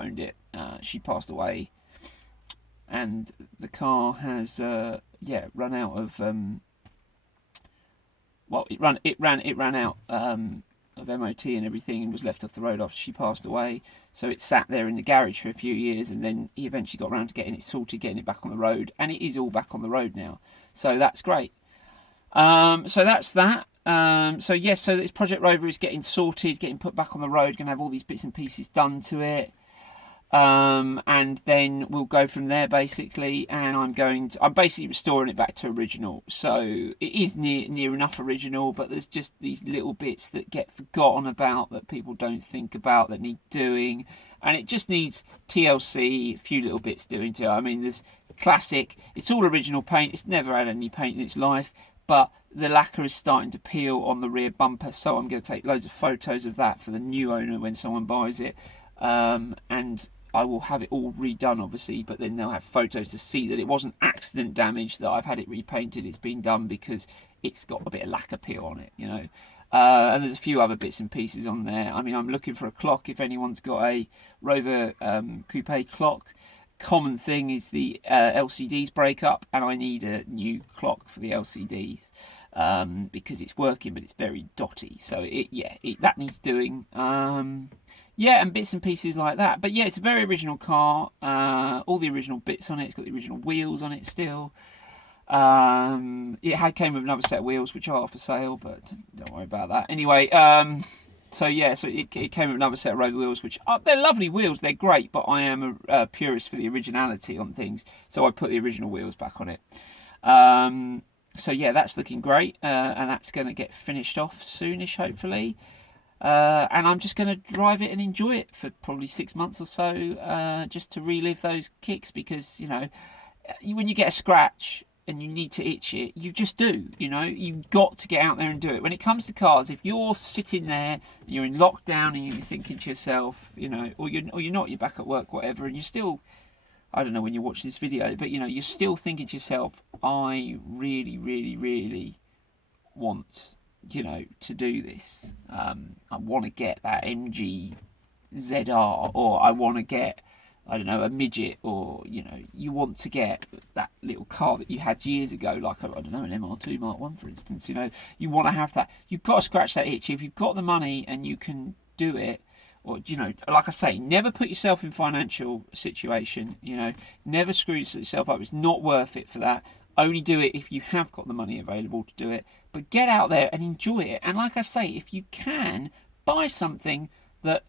owned it. She passed away, and the car has run out of it ran out of MOT and everything, and was left off the road after she passed away. So it sat there in the garage for a few years, and then he eventually got around to getting it sorted, getting it back on the road, and it is all back on the road now. So that's great. So that's that. So yes, so this Project Rover is getting sorted, getting put back on the road. Going to have all these bits and pieces done to it, and then we'll go from there basically. And I'm basically restoring it back to original. So it is near enough original, but there's just these little bits that get forgotten about, that people don't think about, that need doing, and it just needs TLC, a few little bits doing to it. I mean, there's classic. It's all original paint. It's never had any paint in its life. But the lacquer is starting to peel on the rear bumper, so I'm going to take loads of photos of that for the new owner when someone buys it. And I will have it all redone, obviously, but then they'll have photos to see that it wasn't accident damage, that I've had it repainted. It's been done because it's got a bit of lacquer peel on it, you know. And there's a few other bits and pieces on there. I mean, I'm looking for a clock. If anyone's got a Rover Coupe clock, common thing is the LCDs break up, and I need a new clock for the LCDs because it's working, but it's very dotty. So that needs doing. And bits and pieces like that. But yeah, it's a very original car. All the original bits on it. It's got the original wheels on it still. It came with another set of wheels, which are for sale, but don't worry about that. Anyway, so it came with another set of Rover wheels, which they're lovely wheels, they're great, but I am a purist for the originality on things, so I put the original wheels back on it. So yeah, that's looking great, and that's going to get finished off soonish, hopefully. And I'm just going to drive it and enjoy it for probably 6 months or so, just to relive those kicks, because, you know, when you get a scratch and you need to itch it, you just do, you know, you've got to get out there and do it. When it comes to cars, if you're sitting there, you're in lockdown, and you're thinking to yourself, you know, or you're not, you're back at work, whatever, and you're still, I don't know when you watch this video, but, you know, you're still thinking to yourself, I really, really, really want, you know, to do this. I want to get that MG ZR, or I want to get, I don't know, a midget, or, you know, you want to get that little car that you had years ago, like, I don't know, an MR2 Mark 1, for instance, you know, you want to have that. You've got to scratch that itch. If you've got the money and you can do it, or, you know, like I say, never put yourself in financial situation, you know, never screw yourself up. It's not worth it for that. Only do it if you have got the money available to do it. But get out there and enjoy it. And like I say, if you can, buy something that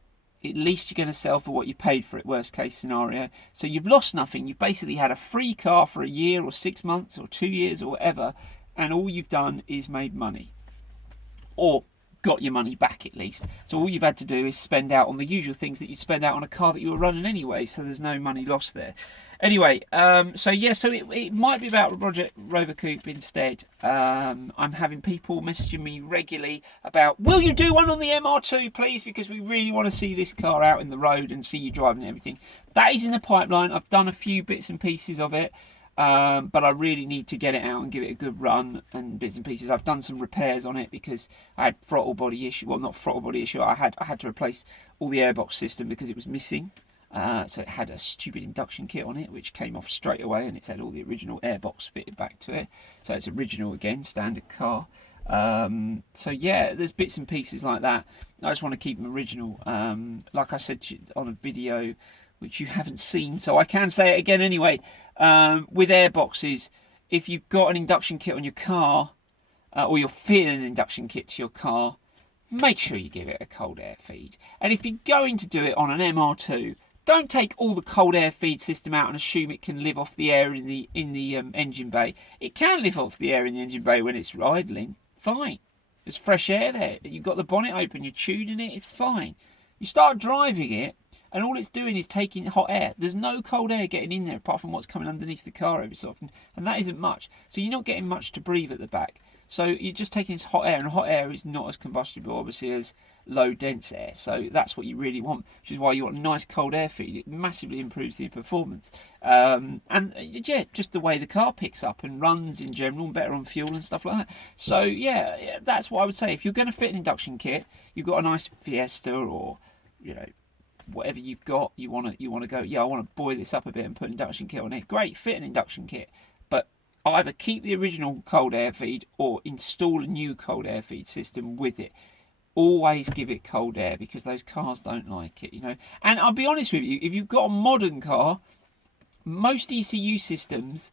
at least you're going to sell for what you paid for it, worst case scenario. So you've lost nothing. You've basically had a free car for a year or 6 months or 2 years or whatever, and all you've done is made money. Or got your money back at least. So all you've had to do is spend out on the usual things that you'd spend out on a car that you were running anyway, so there's no money lost there. Anyway, so it might be about Project Rover Coupe instead. I'm having people messaging me regularly about, will you do one on the MR2 please, because we really want to see this car out in the road and see you driving and everything. That is in the pipeline. I've done a few bits and pieces of it, but I really need to get it out and give it a good run and bits and pieces. I've done some repairs on it because I had throttle body issue. Well, not throttle body issue. I had to replace all the airbox system because it was missing. So it had a stupid induction kit on it, which came off straight away, and it's had all the original airbox fitted back to it. So it's original again, standard car. So yeah, there's bits and pieces like that. I just want to keep them original. Like I said on a video, which you haven't seen, so I can say it again anyway. With airboxes, if you've got an induction kit on your car, or you're fitting an induction kit to your car, make sure you give it a cold air feed. And if you're going to do it on an MR2, don't take all the cold air feed system out and assume it can live off the air in the engine bay. It can live off the air in the engine bay when it's idling. Fine. There's fresh air there. You've got the bonnet open, you're tuning it, it's fine. You start driving it, and all it's doing is taking hot air. There's no cold air getting in there apart from what's coming underneath the car every so often, and that isn't much. So you're not getting much to breathe at the back. So you're just taking this hot air, and hot air is not as combustible, obviously, as low dense air. So that's what you really want, which is why you want a nice cold air feed. It massively improves the performance. And yeah, just the way the car picks up and runs in general, and better on fuel and stuff like that. So yeah, that's what I would say. If you're going to fit an induction kit, you've got a nice Fiesta or, you know, whatever you've got, you want to go, yeah, I want to boil this up a bit and put an induction kit on it. Great, fit an induction kit, but either keep the original cold air feed or install a new cold air feed system with it. Always give it cold air, because those cars don't like it, you know. And I'll be honest with you, if you've got a modern car, most ECU systems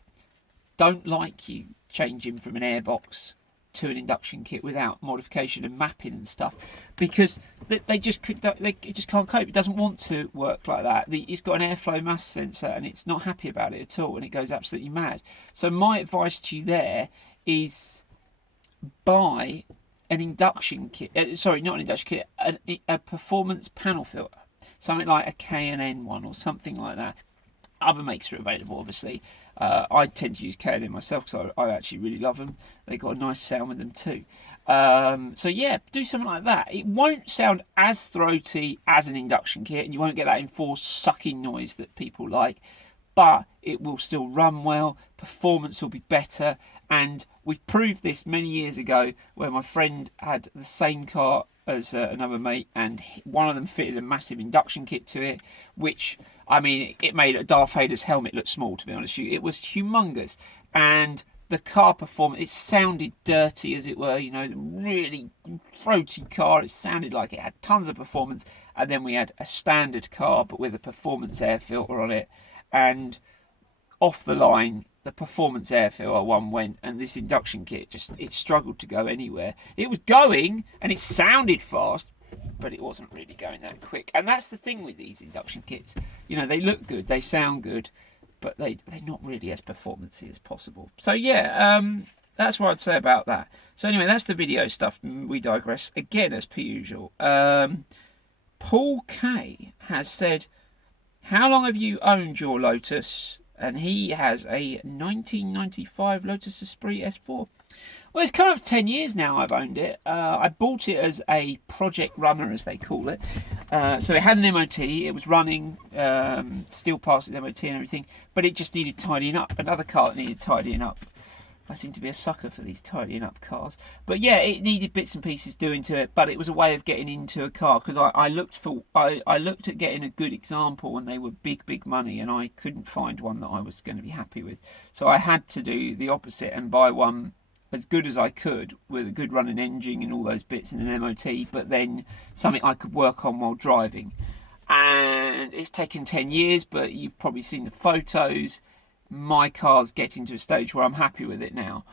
don't like you changing from an airbox to an induction kit without modification and mapping and stuff, because they just can't cope. It doesn't want to work like that. It's got an airflow mass sensor and it's not happy about it at all, and it goes absolutely mad. So my advice to you there is buy an induction kit. Sorry, not an induction kit. A performance panel filter, something like a K&N one or something like that. Other makes are available, obviously. I tend to use K&N myself because I actually really love them. They've got a nice sound with them too. So yeah, do something like that. It won't sound as throaty as an induction kit, and you won't get that enforced sucking noise that people like, but it will still run well, performance will be better, and we proved this many years ago where my friend had the same car as another mate, and one of them fitted a massive induction kit to it, which, I mean, it made Darth Vader's helmet look small, to be honest with you. It was humongous, and the car performance, it sounded dirty, as it were, you know, really throaty car. It sounded like it had tons of performance. And then we had a standard car, but with a performance air filter on it, and off the line, the performance air filter one went, and this induction kit it struggled to go anywhere. It was going and it sounded fast, but it wasn't really going that quick. And that's the thing with these induction kits, you know, they look good, they sound good, but they're not really as performancey as possible. So yeah, that's what I'd say about that. So anyway, that's the video stuff. We digress again, as per usual. Paul K has said, how long have you owned your Lotus? And he has a 1995 Lotus Esprit S4. Well, it's come up to 10 years now I've owned it. I bought it as a project runner, as they call it. So it had an MOT, it was running, still passed its MOT and everything, but it just needed tidying up. Another car that needed tidying up. I seem to be a sucker for these tidying up cars. But yeah, it needed bits and pieces doing to it, but it was a way of getting into a car, because I looked at getting a good example, and they were big money, and I couldn't find one that I was going to be happy with. So I had to do the opposite and buy one as good as I could, with a good running engine and all those bits and an MOT, but then something I could work on while driving. And it's taken 10 years, but you've probably seen the photos. My car's getting to a stage where I'm happy with it now.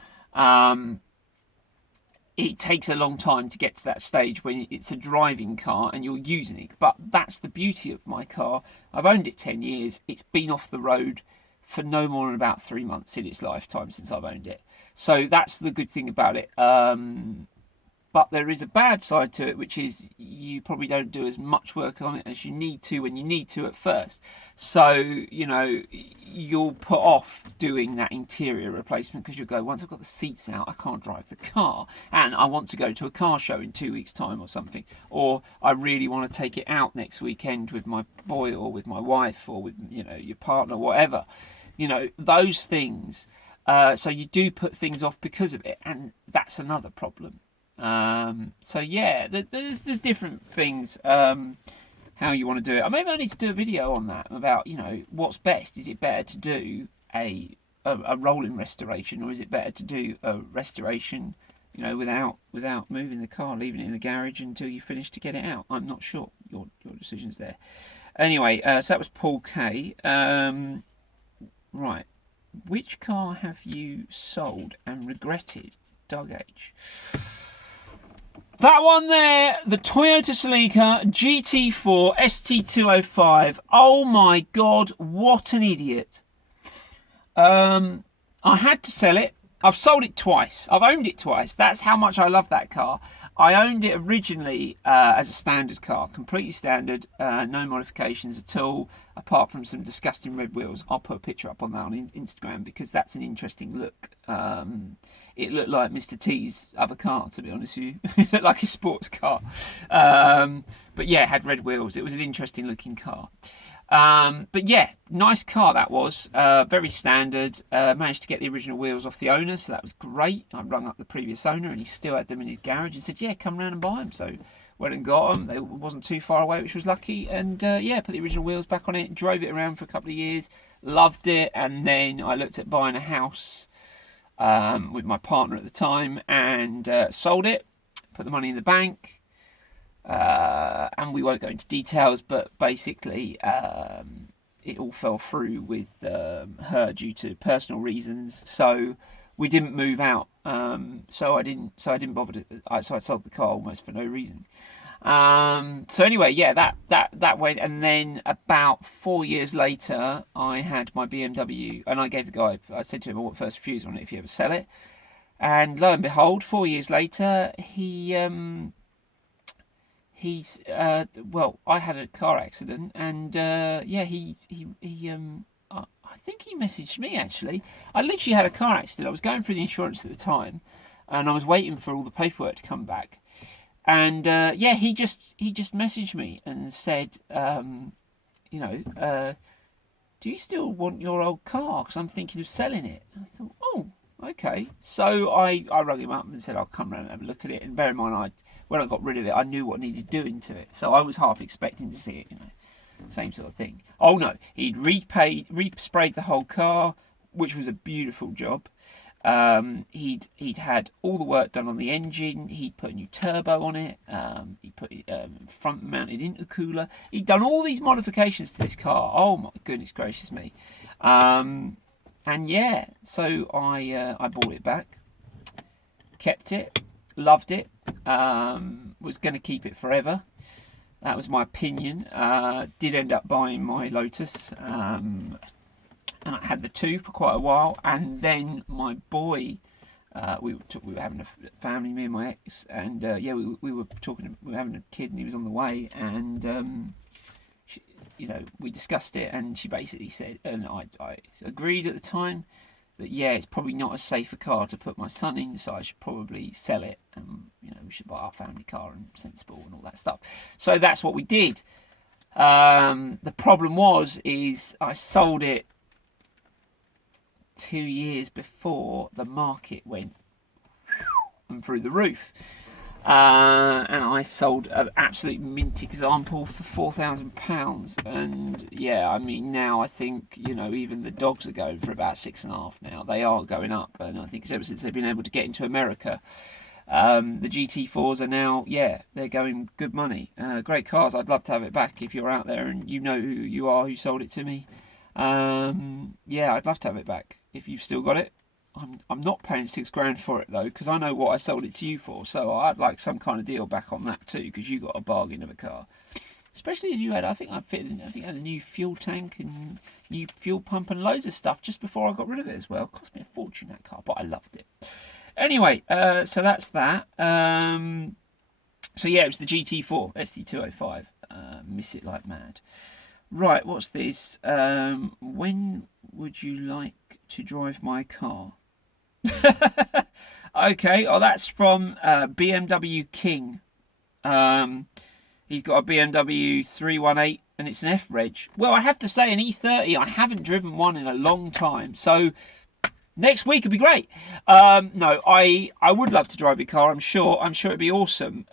It takes a long time to get to that stage when it's a driving car and you're using it, but that's the beauty of my car. I've owned it 10 years. It's been off the road for no more than about 3 months in its lifetime since I've owned it. So that's the good thing about it. But there is a bad side to it, which is you probably don't do as much work on it as you need to when you need to at first. So, you know, you'll put off doing that interior replacement because you'll go, once I've got the seats out, I can't drive the car. And I want to go to a car show in 2 weeks' time or something. Or I really want to take it out next weekend with my boy or with my wife or with, you know, your partner, whatever. You know, those things. So you do put things off because of it. And that's another problem. So yeah, there's different things, how you want to do it. Maybe I need to do a video on that about, you know, what's best. Is it better to do a rolling restoration, or is it better to do a restoration, you know, without moving the car, leaving it in the garage until you finish to get it out? I'm not sure. Your decision's there. Anyway, so that was Paul K. Right, which car have you sold and regretted? Doug H. That one there, the Toyota Celica GT4 ST205. Oh my God, what an idiot. I had to sell it. I've sold it twice. I've owned it twice. That's how much I love that car. I owned it originally as a standard car, completely standard, no modifications at all, apart from some disgusting red wheels. I'll put a picture up on that on Instagram because that's an interesting look. It looked like Mr. T's other car, to be honest with you. It looked like a sports car. But yeah, it had red wheels. It was an interesting looking car. But yeah, nice car that was. Very standard. Managed to get the original wheels off the owner, so that was great. I rung up the previous owner and he still had them in his garage and said, yeah, come round and buy them. So went and got them. It wasn't too far away, which was lucky. And yeah, put the original wheels back on it, drove it around for a couple of years, loved it. And then I looked at buying a house with my partner at the time, and sold it, put the money in the bank. And we won't go into details, but basically it all fell through with her due to personal reasons. So we didn't move out. So I didn't bother to. So I sold the car almost for no reason. So anyway, yeah, that went, and then about 4 years later, I had my BMW, and I gave the guy. I said to him, "I want first refusal on it if you ever sell it." And lo and behold, 4 years later, well, I had a car accident, and yeah, I think he messaged me actually. I literally had a car accident. I was going through the insurance at the time, and I was waiting for all the paperwork to come back. And yeah, he just messaged me and said, you know, do you still want your old car? Because I'm thinking of selling it. And I thought, oh, okay. So I rang him up and said I'll come round and have a look at it. And bear in mind, when I got rid of it, I knew what needed doing to it. So I was half expecting to see it, you know, same sort of thing. Oh no, he'd resprayed the whole car, which was a beautiful job. He'd had all the work done on the engine. He'd put a new turbo on it. He put front mounted intercooler. He'd done all these modifications to this car. Oh my goodness gracious me. And yeah, so I bought it back, kept it, loved it, was going to keep it forever. That was my opinion. Did end up buying my Lotus, and I had the two for quite a while. And then my boy, we were having a family, me and my ex, and yeah, we were having a kid, and he was on the way, and you know, we discussed it, and she basically said, and I agreed at the time, that yeah, it's probably not a safer car to put my son in, so I should probably sell it, and you know, we should buy our family car and sensible and all that stuff. So that's what we did. The problem is I sold it 2 years before the market went and through the roof. And I sold an absolute mint example for £4,000, and yeah, I mean, now I think, you know, even the dogs are going for about 6.5 now. They are going up, and I think ever since they've been able to get into America, the GT4s are now, yeah, they're going good money. Great cars. I'd love to have it back if you're out there and you know who you are, who sold it to me. Yeah, I'd love to have it back if you've still got it. I'm not paying £6,000 for it though, because I know what I sold it to you for. So I'd like some kind of deal back on that too, because you got a bargain of a car. Especially if you had, I think I had a new fuel tank and new fuel pump and loads of stuff just before I got rid of it as well. It cost me a fortune, that car, but I loved it. Anyway, so that's that. So yeah, it was the GT4 ST205. Miss it like mad. Right, what's this? When would you like to drive my car? Okay, oh, that's from BMW King. He's got a BMW 318 and it's an F-Reg. Well, I have to say, an E30, I haven't driven one in a long time, so next week would be great. No, I would love to drive your car. I'm sure it'd be awesome.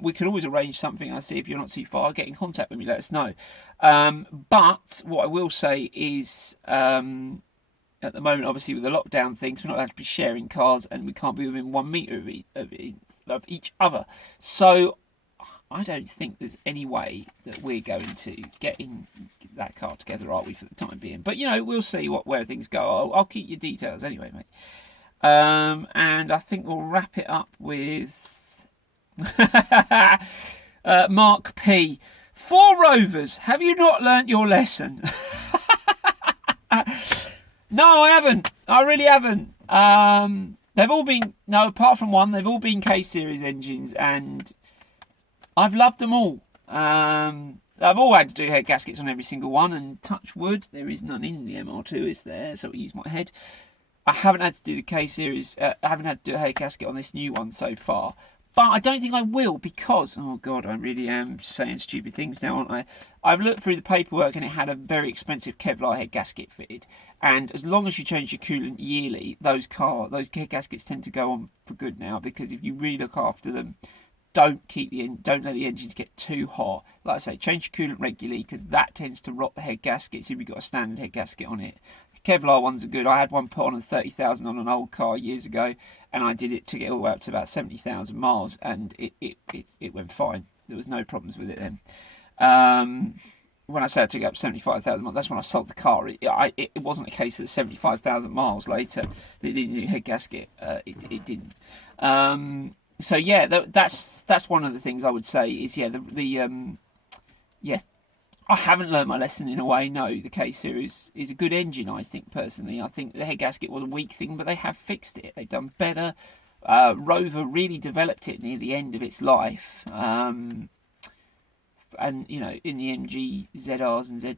We can always arrange something. I see if you're not too far, get in contact with me. Let us know. But what I will say is, at the moment, obviously with the lockdown things, we're not allowed to be sharing cars, and we can't be within 1 metre of each other. So I don't think there's any way that we're going to get in that car together, are we, for the time being? But you know, we'll see where things go. I'll keep your details anyway, mate. And I think we'll wrap it up with Mark P. 4 Rovers, have you not learnt your lesson? No, I haven't. I really haven't. They've all been, no, apart from one, they've all been K-Series engines, and I've loved them all. I've all had to do head gaskets on every single one, and touch wood, there is none in the MR2, is there? So I use my head. I haven't had to do the K-Series, I haven't had to do a head gasket on this new one so far. But I don't think I will, because, oh God, I really am saying stupid things now, aren't I? I've looked through the paperwork and it had a very expensive Kevlar head gasket fitted. And as long as you change your coolant yearly, those head gaskets tend to go on for good now, because if you really look after them, don't let the engines get too hot. Like I say, change your coolant regularly, because that tends to rot the head gaskets if you've got a standard head gasket on it. Kevlar ones are good. I had one put on at 30,000 on an old car years ago, and I did it to get all the way up to about 70,000 miles, and it went fine. There was no problems with it then. When I say I took it up 75,000 miles, that's when I sold the car. It wasn't a case that 75,000 miles later they didn't need a head gasket. It didn't. So yeah, that's one of the things I would say is I haven't learned my lesson in a way. No, the K-Series is a good engine, I think, personally. I think the head gasket was a weak thing, but they have fixed it. They've done better. Rover really developed it near the end of its life. And, you know, in the MG ZRs and the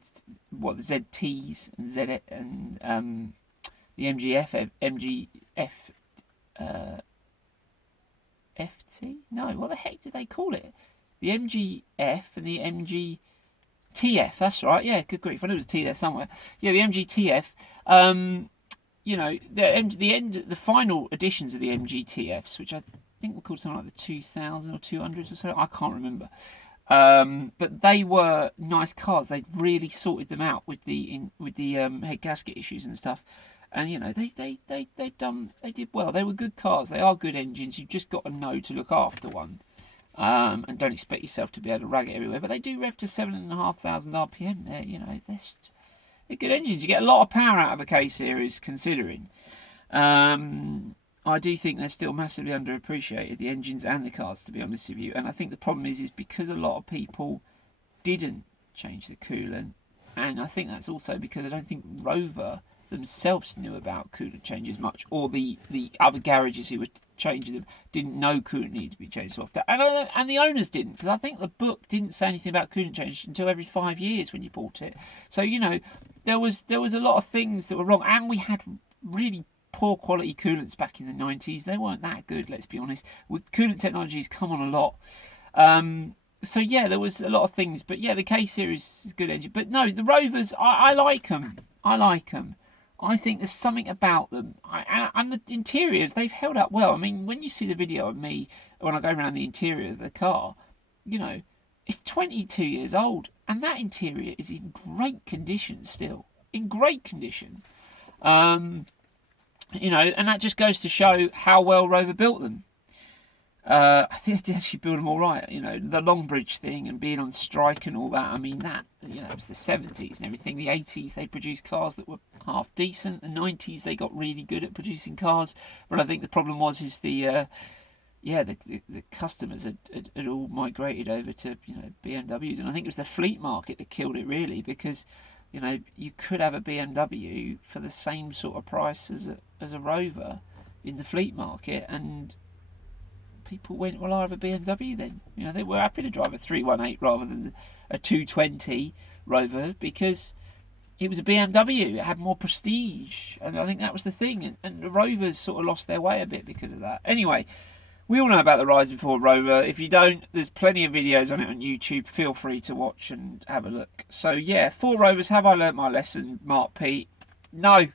ZTs and the MGF FT? No, what the heck did they call it? The MGF and the MGTF, that's right, yeah, good grief, I knew there was a T there somewhere. Yeah, the MGTF, you know, the final editions of the MGTFs, which I think were called something like the 2000 or 200s or so, I can't remember. But they were nice cars. They really sorted them out with the head gasket issues and stuff. And you know, they did well. They were good cars. They are good engines. You've just got to know to look after one, and don't expect yourself to be able to rag it everywhere. But they do rev to 7,500 RPM. They're good engines. You get a lot of power out of a K-Series, considering. I do think they're still massively underappreciated, the engines and the cars, to be honest with you. And I think the problem is because a lot of people didn't change the coolant, and I think that's also because I don't think Rover themselves knew about coolant changes much, or the other garages who were changing them didn't know coolant needed to be changed so often, and the owners didn't, because I think the book didn't say anything about coolant change until every 5 years when you bought it. So you know, there was a lot of things that were wrong, and we had really poor quality coolants back in the 90s. They weren't that good, let's be honest. Coolant technology's come on a lot. So yeah, there was a lot of things, but yeah, the K-Series is a good engine. But no, the Rovers, I like them. I think there's something about them. And the interiors, they've held up well. I mean, when you see the video of me, when I go around the interior of the car, you know, it's 22 years old, and that interior is in great condition still. In great condition. You know, and that just goes to show how well Rover built them. I think they actually built them all right. You know, the Longbridge thing and being on strike and all that. I mean, that, you know, it was the 70s and everything. The 80s, they produced cars that were half decent. The 90s, they got really good at producing cars. But I think the problem is the customers had all migrated over to, you know, BMWs. And I think it was the fleet market that killed it, really, because, you know, you could have a BMW for the same sort of price as a Rover in the fleet market, and people went, well, I'll have a BMW then. You know, they were happy to drive a 318 rather than a 220 Rover, because it was a BMW. It had more prestige, and I think that was the thing. And the Rovers sort of lost their way a bit because of that. Anyway, we all know about the rise and fall of Rover. If you don't, there's plenty of videos on it on YouTube. Feel free to watch and have a look. So yeah, 4 Rovers. Have I learnt my lesson, Mark P? No,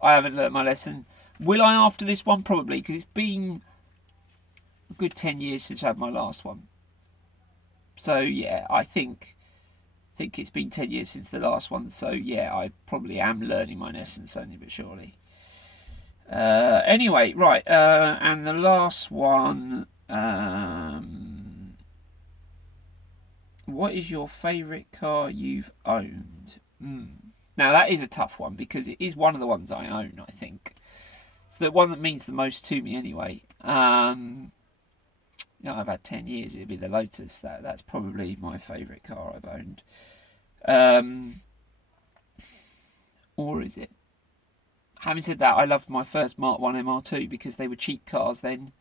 I haven't learnt my lesson. Will I after this one? Probably, because it's been a good 10 years since I had my last one. So yeah, I think it's been 10 years since the last one. So yeah, I probably am learning my lesson slowly but surely. Anyway, right, and the last one, what is your favourite car you've owned? Now that is a tough one, because it is one of the ones I own, I think. It's the one that means the most to me anyway. You know, I've had 10 years, it'd be the Lotus. That's probably my favourite car I've owned. Or is it? Having said that, I loved my first Mark 1 MR2 because they were cheap cars then.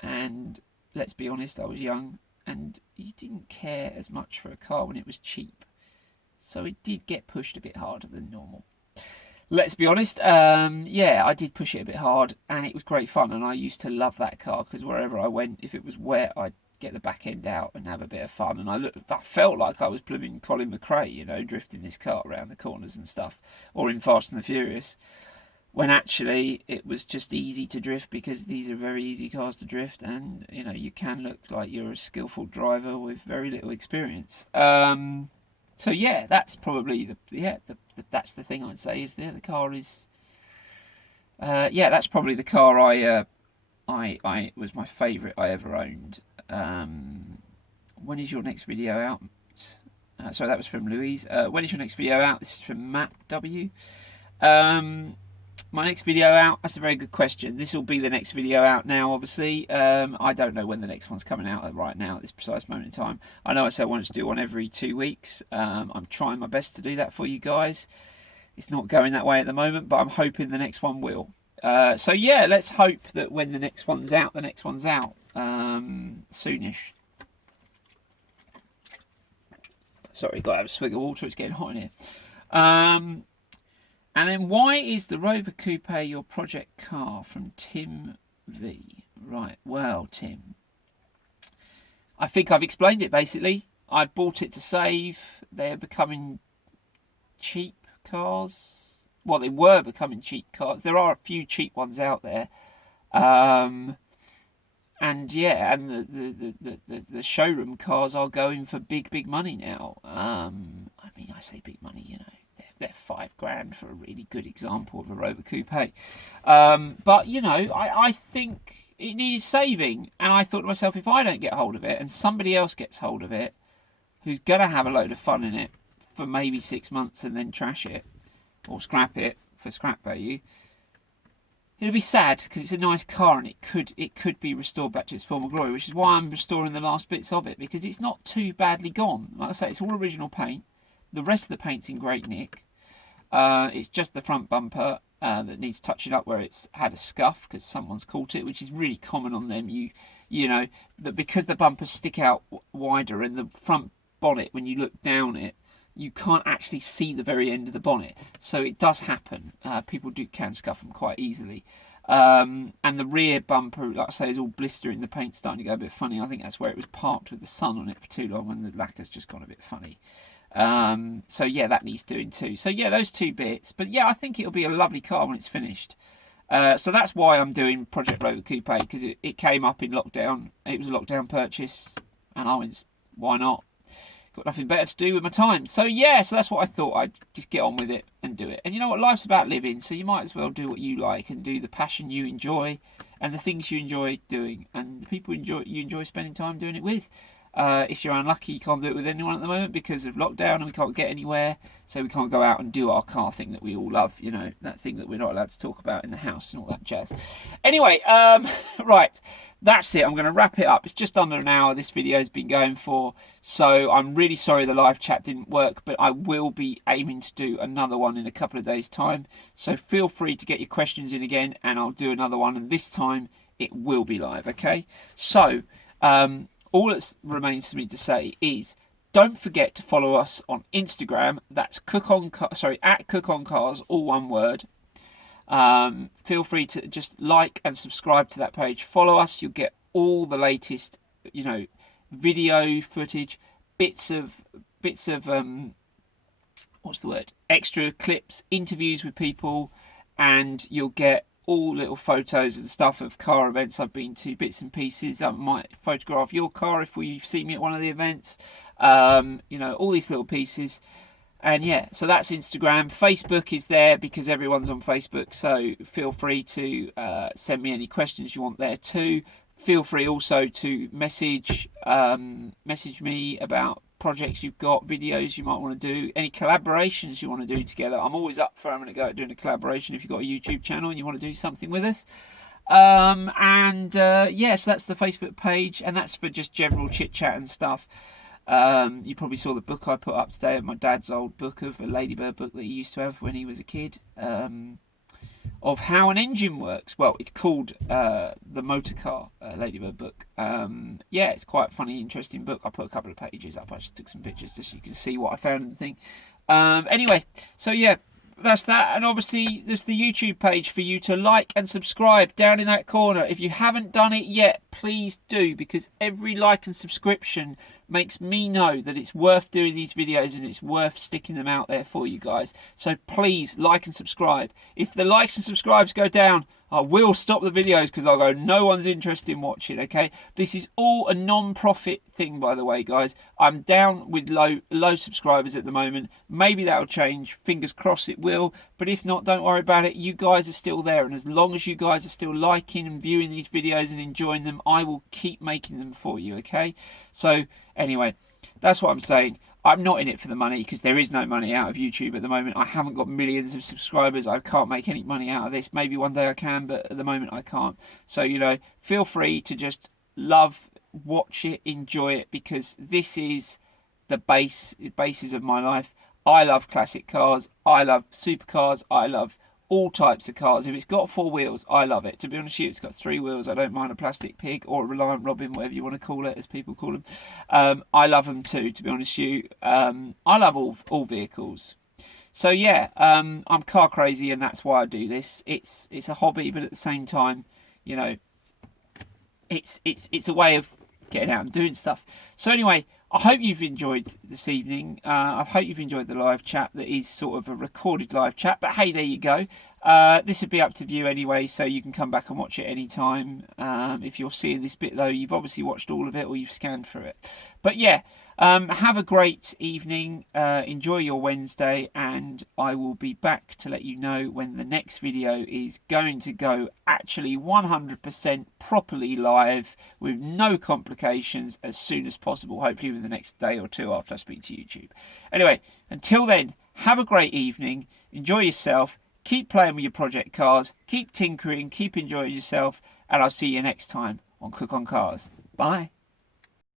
And let's be honest, I was young and you didn't care as much for a car when it was cheap. So it did get pushed a bit harder than normal. Let's be honest, yeah, I did push it a bit hard and it was great fun. And I used to love that car because wherever I went, if it was wet, I'd get the back end out and have a bit of fun. And I felt like I was blooming Colin McRae, you know, drifting this car around the corners and stuff, or in Fast and the Furious. when actually it was just easy to drift, because these are very easy cars to drift, and you know, you can look like you're a skillful driver with very little experience. So yeah, that's probably that's the thing I'd say is the car is yeah, that's probably the car I was my favourite I ever owned. When is your next video out? Sorry, that was from Louise. When is your next video out? This is from Matt W. My next video out, that's a very good question. This will be the next video out now, obviously. I don't know when the next one's coming out right now at this precise moment in time. I know I said I wanted to do one every 2 weeks. I'm trying my best to do that for you guys. It's not going that way at the moment, but I'm hoping the next one will. So yeah, let's hope that when the next one's out, soonish. Sorry, got to have a swig of water, it's getting hot in here. And then, why is the Rover Coupe your project car? From Tim V. Right, well, Tim, I think I've explained it basically. I bought it to save. They're becoming cheap cars. Well, they were becoming cheap cars. There are a few cheap ones out there. And yeah, and the showroom cars are going for big money now. I mean, I say big money, you know. They're $5,000 for a really good example of a Rover Coupe. But, you know, I think it needed saving. And I thought to myself, if I don't get hold of it and somebody else gets hold of it, who's going to have a load of fun in it for maybe 6 months and then trash it or scrap it for scrap value, it'll be sad, because it's a nice car and it could be restored back to its former glory, which is why I'm restoring the last bits of it, because it's not too badly gone. Like I say, it's all original paint. The rest of the paint's in great nick. It's just the front bumper that needs touching up where it's had a scuff because someone's caught it, which is really common on them. You know that because the bumpers stick out wider and the front bonnet, when you look down it, you can't actually see the very end of the bonnet. So it does happen. People can scuff them quite easily. And the rear bumper, like I say, is all blistering. The paint's starting to go a bit funny. I think that's where it was parked with the sun on it for too long and the lacquer's just gone a bit funny. So yeah, that needs doing too. So yeah, those two bits. But yeah, I think it'll be a lovely car when it's finished. So that's why I'm doing Project Rover Coupe, because it came up in lockdown. It was a lockdown purchase, and I went, why not? Got nothing better to do with my time. So yeah, so that's what I thought. I'd just get on with it and do it. And you know what? Life's about living, so you might as well do what you like and do the passion you enjoy and the things you enjoy doing and the people you enjoy spending time doing it with. If you're unlucky, you can't do it with anyone at the moment because of lockdown and we can't get anywhere, so we can't go out and do our car thing that we all love, you know, that thing that we're not allowed to talk about in the house and all that jazz. Anyway, right, that's it. I'm going to wrap it up. It's just under an hour this video has been going for, so I'm really sorry the live chat didn't work, but I will be aiming to do another one in a couple of days' time, so feel free to get your questions in again and I'll do another one, and this time it will be live, okay? So, all that remains for me to say is, don't forget to follow us on Instagram. That's at Cook on Cars, all one word. Feel free to just like and subscribe to that page. Follow us. You'll get all the latest, you know, video footage, bits of what's the word? Extra clips, interviews with people, and you'll get all little photos and stuff of car events I've been to, bits and pieces. I might photograph your car if you see me at one of the events. You know, all these little pieces. And yeah, so that's Instagram. Facebook is there because everyone's on Facebook, so feel free to send me any questions you want there too. Feel free also to message me about projects you've got, videos you might want to do, any collaborations you want to do together. I'm always up for having a go at doing a collaboration if you've got a YouTube channel and you want to do something with us. Yes, that's the Facebook page, and that's for just general chit chat and stuff. You probably saw the book I put up today of my dad's old book, of a Ladybird book that he used to have when he was a kid, of how an engine works. Well, it's called the Motor Car Ladybird book. Yeah, it's quite a funny, interesting book. I put a couple of pages up. I just took some pictures just so you can see what I found in the thing. Anyway, so yeah, that's that. And obviously there's the YouTube page for you to like and subscribe down in that corner. If you haven't done it yet, please do, because every like and subscription makes me know that it's worth doing these videos and it's worth sticking them out there for you guys. So please like and subscribe. If the likes and subscribes go down, I will stop the videos, because I'll go, no one's interested in watching, okay? This is all a non-profit thing, by the way, guys. I'm down with low subscribers at the moment. Maybe that'll change. Fingers crossed it will. But if not, don't worry about it. You guys are still there. And as long as you guys are still liking and viewing these videos and enjoying them, I will keep making them for you, okay? So, anyway, that's what I'm saying. I'm not in it for the money, because there is no money out of YouTube at the moment. I haven't got millions of subscribers. I can't make any money out of this. Maybe one day I can, but at the moment I can't. So, you know, feel free to just love, watch it, enjoy it, because this is the basis of my life. I love classic cars. I love supercars. I love all types of cars. If it's got 4 wheels, I love it. To be honest with you, it's got 3 wheels. I don't mind a plastic pig or a Reliant Robin, whatever you want to call it, as people call them. I love them too, to be honest with you. I love all vehicles. So yeah, I'm car crazy, and that's why I do this. It's a hobby, but at the same time, you know, it's a way of getting out and doing stuff. So anyway, I hope you've enjoyed this evening. I hope you've enjoyed the live chat that is sort of a recorded live chat. But hey, there you go. This would be up to view anyway, so you can come back and watch it anytime. If you're seeing this bit, though, you've obviously watched all of it or you've scanned through it. But yeah, have a great evening. Enjoy your Wednesday, and I will be back to let you know when the next video is going to go actually 100% properly live with no complications as soon as possible, hopefully within the next day or two after I speak to YouTube. Anyway, until then, have a great evening, enjoy yourself, keep playing with your project cars, keep tinkering, keep enjoying yourself, and I'll see you next time on Cook on Cars. Bye.